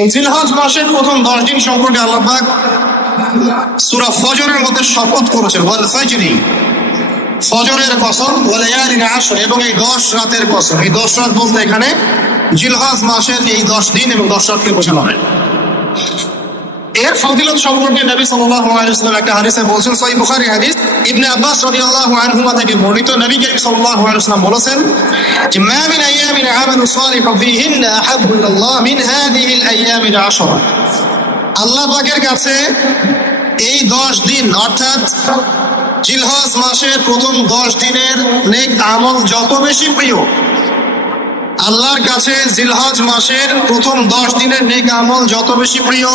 এই জিলহজ মাসের প্রথম 10 দিন সম্পর্কে আল্লাহ পাক সূরা ফজরের মধ্যে শপথ করেছেন, ওয়াল ফাজরি, ফজরের কসম, ওয়া লায়ালিন আশর, এবং এই 10 রাতের কসম। এই 10 রাত বলতে এখানে জিলহজ মাসের এই 10 দিন এবং 10 রাতকে বোঝানো হয়। এর ফজিলত সম্পর্কে নবী সাল্লাল্লাহু আলাইহি ওয়াসাল্লাম একটা হাদিসে বলেছেন, সহিহ বুখারী হাদিস, ইবনে আব্বাস রাদিয়াল্লাহু আনহুমা থেকে বর্ণিত, নবী করিম সাল্লাল্লাহু আলাইহি ওয়াসাল্লাম বলেছেন যে মা মিন আইয়ামিন আমালু সালিহু ফীহিন্না আহাব্বু ইলাল্লাহ মিন হাযিহিল আইয়ামিল 10। আল্লাহ পাকের কাছে এই 10 দিন অর্থাৎ জিলহজ মাসের প্রথম 10 দিনের নেক আমল যত বেশি প্রিয়, আল্লাহর কাছে জিলহজ মাসের প্রথম 10 দিনের নেক আমল যত বেশি প্রিয়,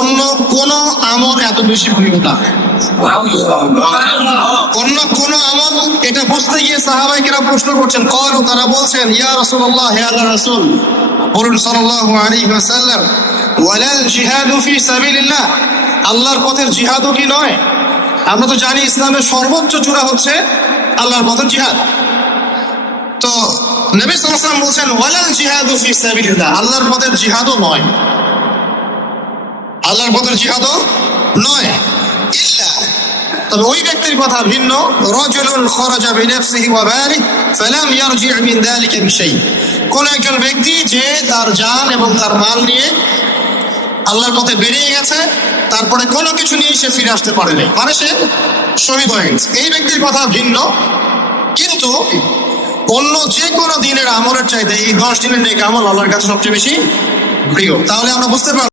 অন্য কোন আমল এত বেশি প্রিয় না। অন্য কোন আমল, এটা বুঝতে গিয়ে সাহাবায়ে কেরাম প্রশ্ন করছেন, তারা বলছেন, ইয়া রাসূলুল্লাহ, হে আল্লাহর রাসূল, বলুন সাল্লাল্লাহু আলাইহি ওয়াসাল্লাম, ওয়ালাল জিহাদু ফি সাবিলিল্লাহ, আল্লাহর পথের জিহাদও কি নয়? আমরা তো জানি ইসলামের সর্বোচ্চ চূড়া হচ্ছে আল্লাহর পথের জিহাদ। তো নবী সাল্লাল্লাহু আলাইহি ওয়াসাল্লাম বলছেন, ওয়ালাল জিহাদু ফি সাবিলিল্লাহ, আল্লাহর পথের জিহাদও নয়, আল্লাহর পথের জিহাদও নয়, ইল্লা, তবে ওই ব্যক্তির কথা ভিন্ন, রাজুলুন খারাজা বিনাফসিহি ওয়া মালিহি ফালাম ইয়ারজি মিন যালিকা বিশাই, কোন একজন ব্যক্তি যে তার জান এবং তার মাল নিয়ে আল্লাহর পথে বেরিয়ে গেছে, তারপরে কোনো কিছু নিয়ে সে ফিরে আসতে পারেনি, মানে সে শহীদ হয়ে গেছে, এই ব্যক্তির কথা ভিন্ন। কিন্তু অন্য যে কোনো দিনের আমলের চাইতে এই 10 দিনের নেক আমল আল্লাহর কাছে সবচেয়ে বেশি প্রিয়। তাহলে আমরা বুঝতে পারবো